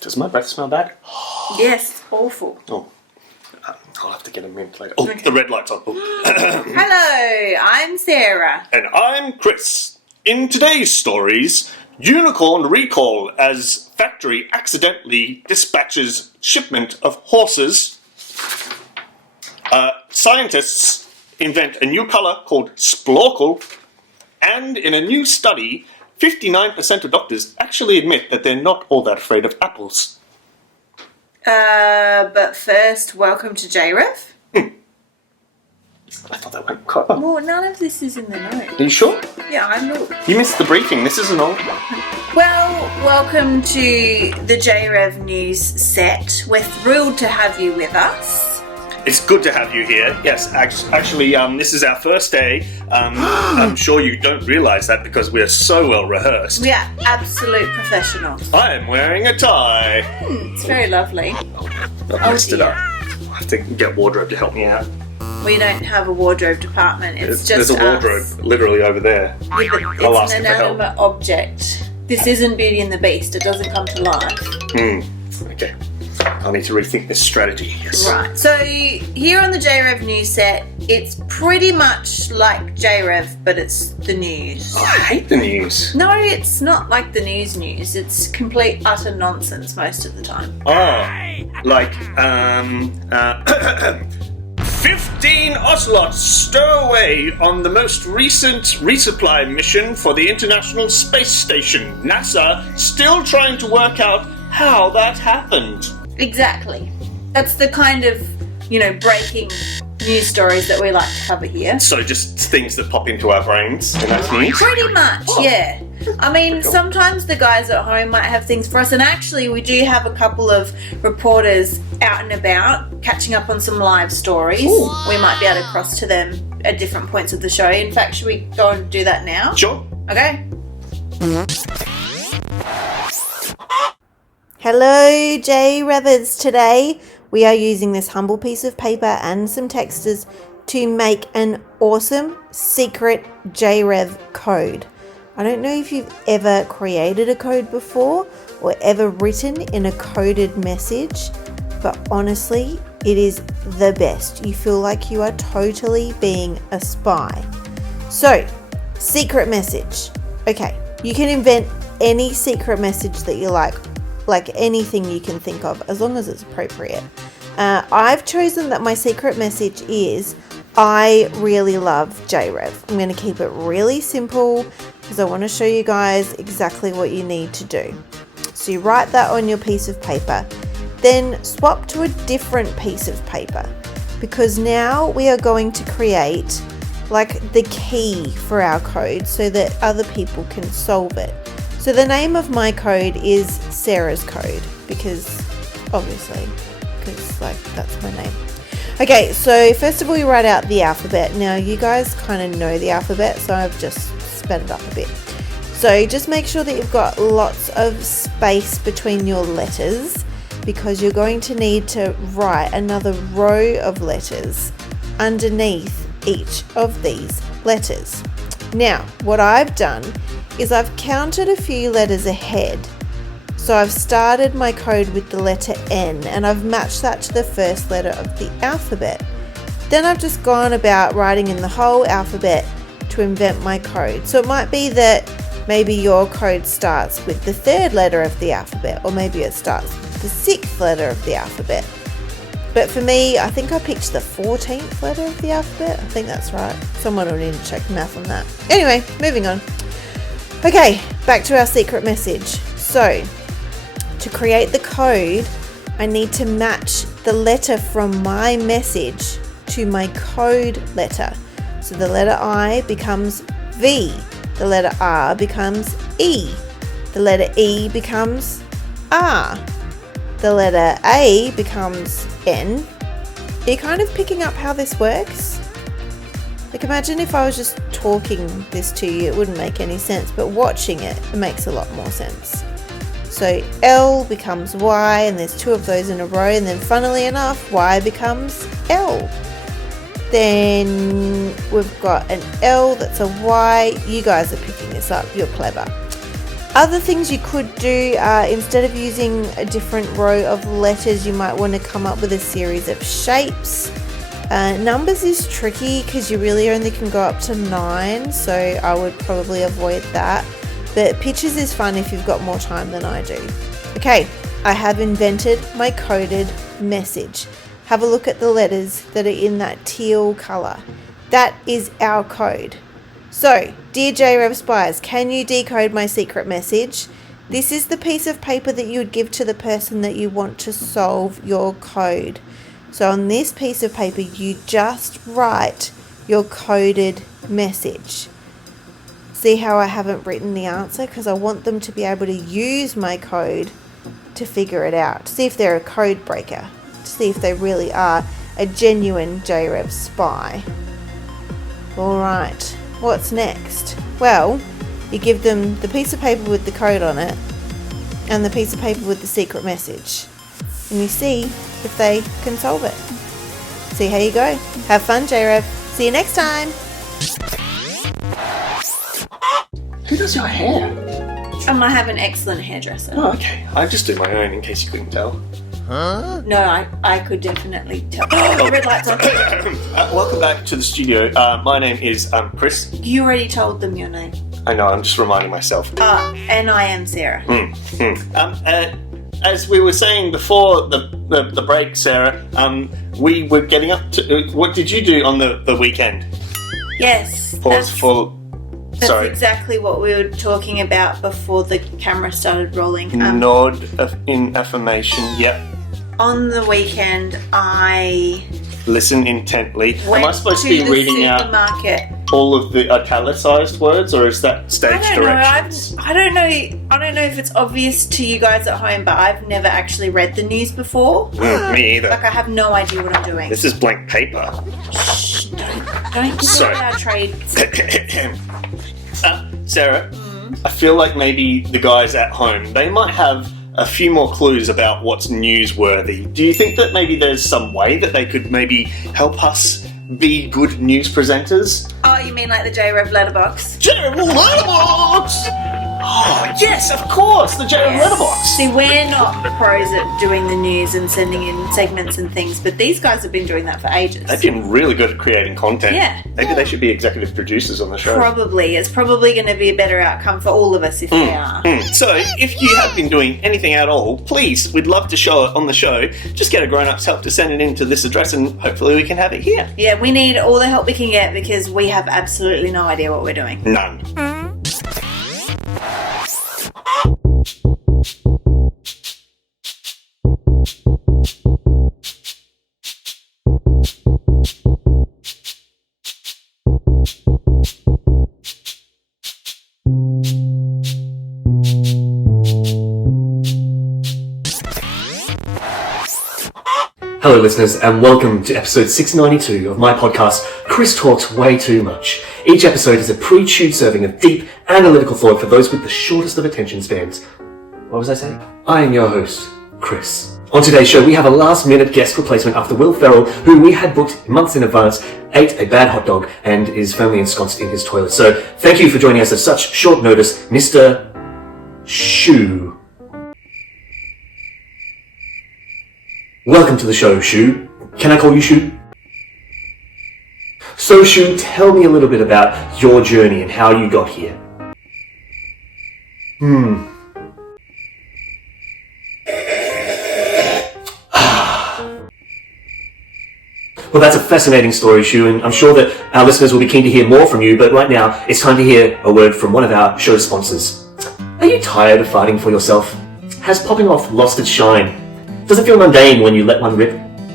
Does my breath smell bad? Yes, awful. Oh, I'll have to get a mint later. Oh, okay. The red light's on. Oh. Hello, I'm Sarah. And I'm Chris. In today's stories, unicorn recall as factory accidentally dispatches shipment of horses. Scientists invent a new colour called splorkel. And in a new study, 59% of doctors actually admit that they're not all that afraid of apples. But first, welcome to JRev. I thought that went quite well. Well, none of this is in the note. Are you sure? Yeah, I'm not. You missed the briefing. This isn't all. Well, welcome to the JRev news set. We're thrilled to have you with us. It's good to have you here. Yes, actually, this is our first day. I'm sure you don't realise that because we're so well rehearsed. We are absolute professionals. I am wearing a tie. It's very lovely. I messed it up. I have to get wardrobe to help me out. We don't have a wardrobe department. There's a wardrobe literally over there. Yeah, but it's an inanimate object. This isn't Beauty and the Beast. It doesn't come to life. Okay. I need to rethink this strategy. Yes. Right. So here on the JRev news set, it's pretty much like JRev, but it's the news. Oh, I hate the news. No, it's not like the news. It's complete utter nonsense most of the time. Oh, like 15 ocelots stowaway on the most recent resupply mission for the International Space Station. NASA still trying to work out how that happened. Exactly. That's the kind of, breaking news stories that we like to cover here. So just things that pop into our brains and that's news? Pretty much, yeah. I mean, sometimes the guys at home might have things for us, and actually we do have a couple of reporters out and about catching up on some live stories. Ooh. We might be able to cross to them at different points of the show. In fact, should we go and do that now? Sure. Okay. Hello, JRevers. Today we are using this humble piece of paper and some texters to make an awesome secret JRev code. I don't know if you've ever created a code before or ever written in a coded message, but honestly, it is the best. You feel like you are totally being a spy. So, secret message. Okay, you can invent any secret message that you like anything you can think of, as long as it's appropriate. I've chosen that my secret message is, I really love JRev. I'm going to keep it really simple because I want to show you guys exactly what you need to do. So you write that on your piece of paper, then swap to a different piece of paper, because now we are going to create the key for our code so that other people can solve it. So the name of my code is Sarah's code, because that's my name. Okay, so first of all, you write out the alphabet. Now you guys kind of know the alphabet, so I've just sped it up a bit. So just make sure that you've got lots of space between your letters, because you're going to need to write another row of letters underneath each of these letters. Now, what I've done is I've counted a few letters ahead. So I've started my code with the letter N and I've matched that to the first letter of the alphabet. Then I've just gone about writing in the whole alphabet to invent my code. So it might be that maybe your code starts with the third letter of the alphabet, or maybe it starts with the sixth letter of the alphabet. But for me, I think I picked the 14th letter of the alphabet. I think that's right. Someone will need to check the math on that. Anyway, moving on. Okay, back to our secret message. So, to create the code, I need to match the letter from my message to my code letter. So the letter I becomes V, the letter R becomes E, the letter E becomes R, the letter A becomes N. Are you kind of picking up how this works? Imagine if I was just talking this to you, it wouldn't make any sense, but watching it makes a lot more sense. So L becomes Y, and there's two of those in a row, and then funnily enough, Y becomes L. Then we've got an L that's a Y. You guys are picking this up, you're clever. Other things you could do, instead of using a different row of letters, you might want to come up with a series of shapes. Numbers is tricky because you really only can go up to 9, so I would probably avoid that. But pictures is fun if you've got more time than I do. Okay, I have invented my coded message. Have a look at the letters that are in that teal colour. That is our code. So, dear JRev spies, can you decode my secret message? This is the piece of paper that you would give to the person that you want to solve your code. So on this piece of paper, you just write your coded message. See how I haven't written the answer? Because I want them to be able to use my code to figure it out. See if they're a code breaker. See if they really are a genuine JRev spy. Alright. What's next? Well, you give them the piece of paper with the code on it and the piece of paper with the secret message, and you see if they can solve it. See how you go. Have fun, JRev. See you next time. Who does your hair? I have an excellent hairdresser. Oh, okay. I just do my own in case you couldn't tell. Huh? No, I could definitely tell. The red light's on. Welcome back to the studio. My name is Chris. You already told them your name. I know, I'm just reminding myself. And I am Sarah. As we were saying before the break, Sarah, we were getting up to... what did you do on the weekend? Yes. That's exactly what we were talking about before the camera started rolling. Nod in affirmation, yep. On the weekend, I... Listen intently. Am I supposed to be reading out all of the italicized words, or is that stage directions? I don't know if it's obvious to you guys at home, but I've never actually read the news before. Me either. Like, I have no idea what I'm doing. This is blank paper. Shh, don't give away our trade. Sarah, I feel like maybe the guys at home, they might have a few more clues about what's newsworthy. Do you think that maybe there's some way that they could maybe help us be good news presenters? Oh, you mean like the JRev letterbox? JRev letterbox! Oh, yes, of course, the JRev letterbox. See, we're not pros at doing the news and sending in segments and things, but these guys have been doing that for ages. They've been really good at creating content. Yeah. Maybe they should be executive producers on the show. Probably. It's probably going to be a better outcome for all of us if they are. So, if you have been doing anything at all, please, we'd love to show it on the show. Just get a grown-up's help to send it in to this address and hopefully we can have it here. Yeah, we need all the help we can get because we have absolutely no idea what we're doing. None. Hello listeners and welcome to episode 692 of my podcast, Chris Talks Way Too Much. Each episode is a pre-chewed serving of deep, analytical thought for those with the shortest of attention spans. What was I saying? I am your host, Chris. On today's show we have a last-minute guest replacement after Will Ferrell, who we had booked months in advance, ate a bad hot dog and is firmly ensconced in his toilet. So thank you for joining us at such short notice, Mr. Shu. Welcome to the show, Shu. Can I call you Shu? So, Shu, tell me a little bit about your journey and how you got here. Well, that's a fascinating story, Shu, and I'm sure that our listeners will be keen to hear more from you, but right now, it's time to hear a word from one of our show sponsors. Are you tired of fighting for yourself? Has popping off lost its shine? Does it feel mundane when you let one rip?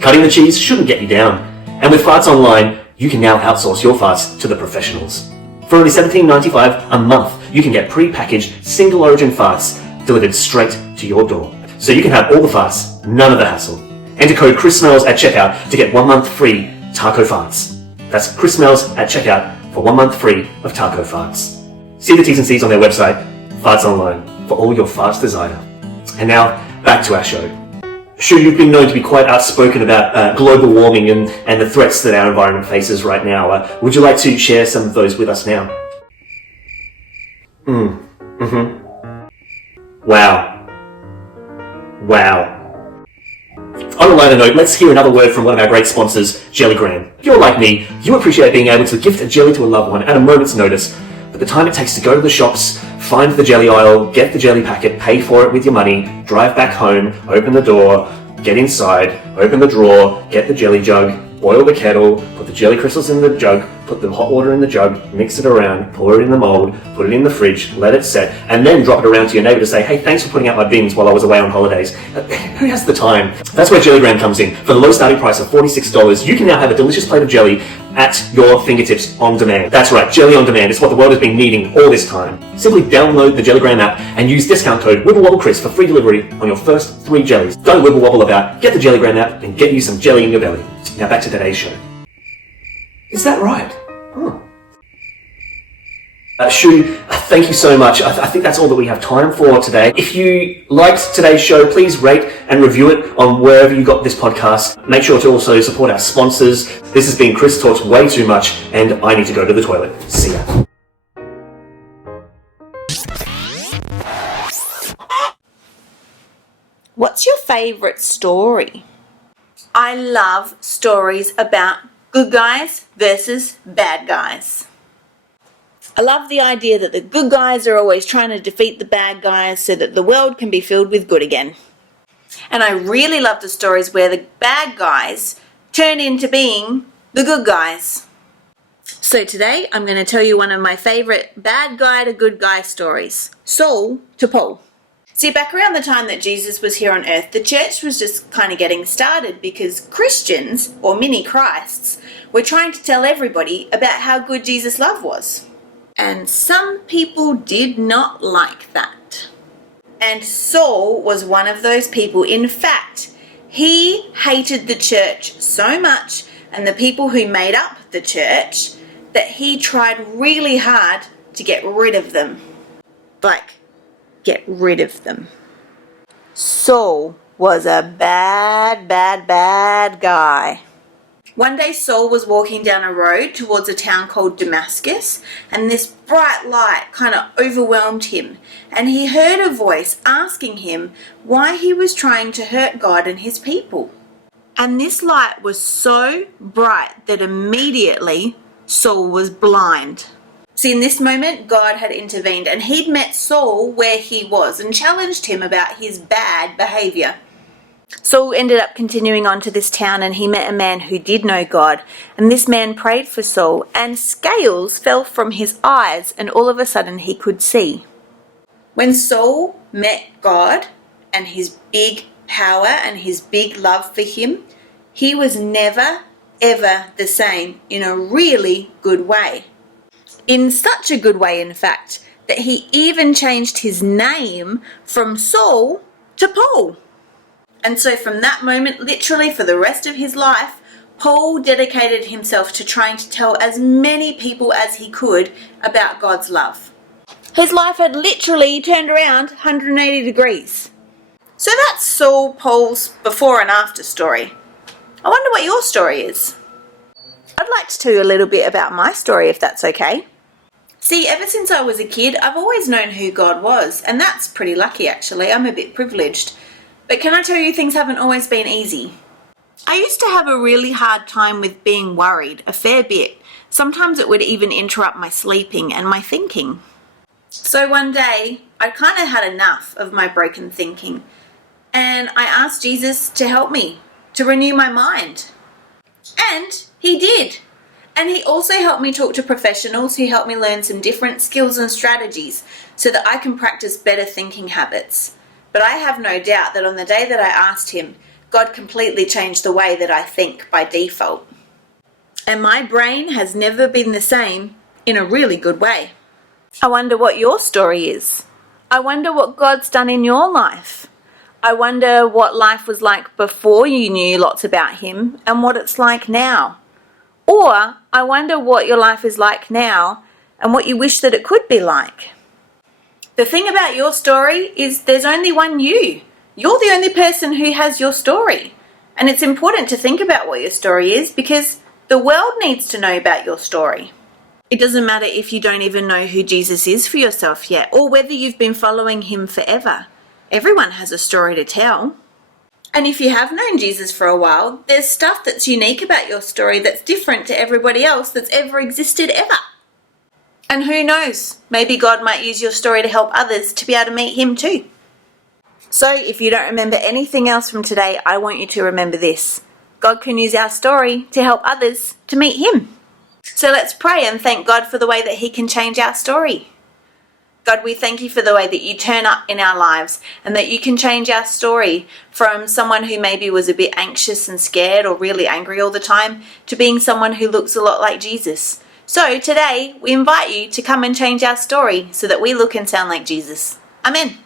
Cutting the cheese shouldn't get you down. And with Farts Online, you can now outsource your farts to the professionals. For only $17.95 a month, you can get pre-packaged, single-origin farts delivered straight to your door. So you can have all the farts, none of the hassle. Enter code ChrisSmells at checkout to get 1 month free taco farts. That's ChrisSmells at checkout for 1 month free of taco farts. See the T's and C's on their website, Farts Online, for all your farts desire. And now, back to our show. Shu, you've been known to be quite outspoken about global warming and the threats that our environment faces right now. Would you like to share some of those with us now? Wow. On a lighter note, let's hear another word from one of our great sponsors, JRev. If you're like me, you appreciate being able to gift a jelly to a loved one at a moment's notice, but the time it takes to go to the shops, find the jelly aisle, get the jelly packet, pay for it with your money, drive back home, open the door, get inside, open the drawer, get the jelly jug, boil the kettle, put the jelly crystals in the jug, put the hot water in the jug, mix it around, pour it in the mold, put it in the fridge, let it set, and then drop it around to your neighbour to say, hey, thanks for putting out my bins while I was away on holidays. Who has the time? That's where JRev comes in. For the low starting price of $46, you can now have a delicious plate of jelly at your fingertips on demand. That's right, jelly on demand. It's what the world has been needing all this time. Simply download the JRev app and use discount code WibbleWobbleChris for free delivery on your first 3 jellies. Don't wibble wobble about. Get the JRev app and get you some jelly in your belly. Now back to today's show. Is that right? Shu, thank you so much. I think that's all that we have time for today. If you liked today's show, please rate and review it on wherever you got this podcast. Make sure to also support our sponsors. This has been Chris Talks Way Too Much, and I need to go to the toilet. See ya. What's your favourite story? I love stories about good guys versus bad guys. I love the idea that the good guys are always trying to defeat the bad guys so that the world can be filled with good again. And I really love the stories where the bad guys turn into being the good guys. So today I'm going to tell you one of my favourite bad guy to good guy stories. Saul to Paul. See, back around the time that Jesus was here on earth, the church was just kind of getting started because Christians, or mini Christs, were trying to tell everybody about how good Jesus' love was. And some people did not like that. And Saul was one of those people. In fact, he hated the church so much and the people who made up the church that he tried really hard to get rid of them. Get rid of them. Saul was a bad guy. One day Saul was walking down a road towards a town called Damascus, and this bright light kind of overwhelmed him, and he heard a voice asking him why he was trying to hurt God and his people. And this light was so bright that immediately Saul was blind. See, in this moment, God had intervened, and he'd met Saul where he was and challenged him about his bad behaviour. Saul ended up continuing on to this town, and he met a man who did know God, and this man prayed for Saul, and scales fell from his eyes, and all of a sudden he could see. When Saul met God and his big power and his big love for him, he was never, ever the same in a really good way. In such a good way, in fact, that he even changed his name from Saul to Paul. And so from that moment, literally for the rest of his life, Paul dedicated himself to trying to tell as many people as he could about God's love. His life had literally turned around 180 degrees. So that's Saul, Paul's before and after story. I wonder what your story is. I'd like to tell you a little bit about my story, if that's okay. See, ever since I was a kid, I've always known who God was, and that's pretty lucky actually. I'm a bit privileged. But can I tell you, things haven't always been easy. I used to have a really hard time with being worried, a fair bit. Sometimes it would even interrupt my sleeping and my thinking. So one day, I kind of had enough of my broken thinking, and I asked Jesus to help me, to renew my mind. And he did. And he also helped me talk to professionals who helped me learn some different skills and strategies so that I can practice better thinking habits. But I have no doubt that on the day that I asked him, God completely changed the way that I think by default. And my brain has never been the same in a really good way. I wonder what your story is. I wonder what God's done in your life. I wonder what life was like before you knew lots about him and what it's like now. Or I wonder what your life is like now and what you wish that it could be like. The thing about your story is there's only one you. You're the only person who has your story. And it's important to think about what your story is because the world needs to know about your story. It doesn't matter if you don't even know who Jesus is for yourself yet or whether you've been following him forever. Everyone has a story to tell. And if you have known Jesus for a while, there's stuff that's unique about your story that's different to everybody else that's ever existed ever. And who knows, maybe God might use your story to help others to be able to meet him too. So if you don't remember anything else from today, I want you to remember this. God can use our story to help others to meet him. So let's pray and thank God for the way that he can change our story. God, we thank you for the way that you turn up in our lives and that you can change our story from someone who maybe was a bit anxious and scared or really angry all the time to being someone who looks a lot like Jesus. So today we invite you to come and change our story so that we look and sound like Jesus. Amen.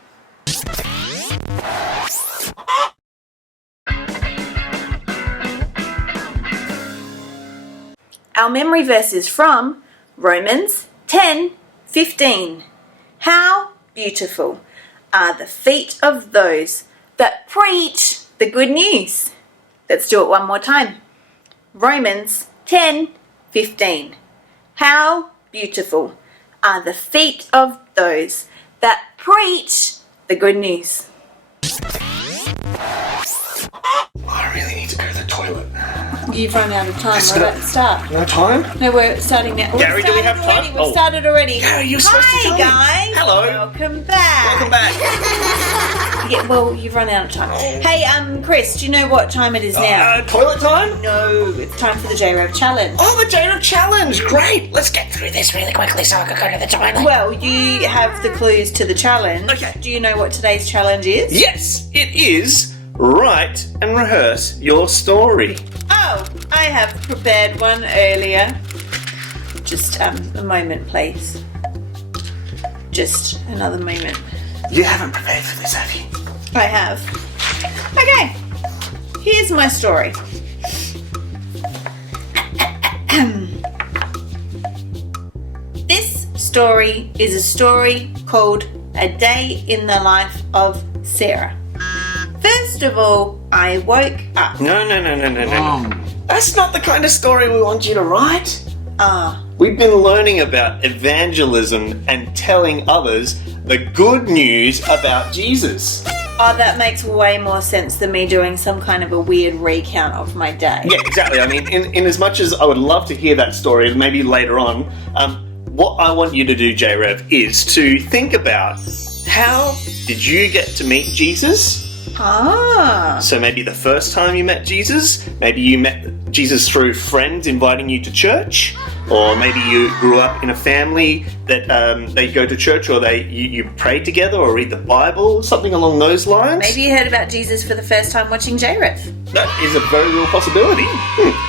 Our memory verse is from Romans 10:15. How beautiful are the feet of those that preach the good news. Let's do it one more time. Romans 10:15. How beautiful are the feet of those that preach the good news. I really need to go to the toilet. You've run out of time. We're about to start. No time? No, we're starting now. Gary, do we have time? We've started already. Gary, you're supposed to tell Hi, me. guys. Hello. Welcome back. Welcome back. Yeah, well, you've run out of time. Hey, Chris, do you know what time it is now? Toilet time? No, it's time for the JRev challenge. Oh, the JRev challenge! Great! Let's get through this really quickly so I can go to the toilet. Well, you have the clues to the challenge. Okay. Do you know what today's challenge is? Yes, it is write and rehearse your story. Oh, I have prepared one earlier. Just a moment, please. Just another moment. You haven't prepared for this, have you? I have. Okay, here's my story. This story is a story called A Day in the Life of Sarah. First of all, I woke up. No. That's not the kind of story we want you to write. Ah, We've been learning about evangelism and telling others the good news about Jesus. oh, that makes way more sense than me doing some kind of a weird recount of my day. Yeah, exactly. I mean, in as much as I would love to hear that story, maybe later on, what I want you to do, JRev, is to think about how did you get to meet Jesus? Ah. So maybe the first time you met Jesus, maybe you met Jesus through friends inviting you to church, or maybe you grew up in a family that they go to church, or you pray together or read the Bible, something along those lines. Maybe you heard about Jesus for the first time watching JRev. That is a very real possibility.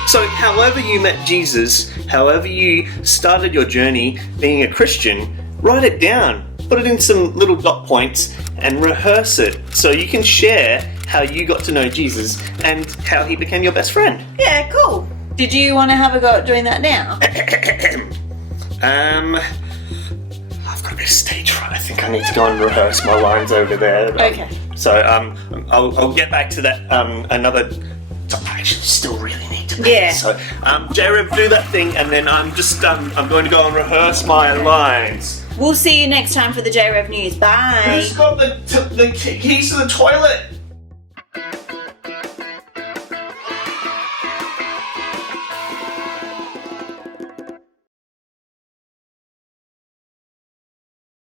So however you met Jesus, however you started your journey being a Christian, write it down. Put it in some little dot points and rehearse it so you can share how you got to know Jesus and how he became your best friend. Yeah, cool. Did you want to have a go at doing that now? I've got a bit of stage fright. I think I need to go and rehearse my lines over there. Okay. So I'll get back to that another time. I actually still really need to. Yeah. So JRev, do that thing, and then I'm going to go and rehearse my lines. We'll see you next time for the JRev News. Bye. Who's got the keys to the toilet?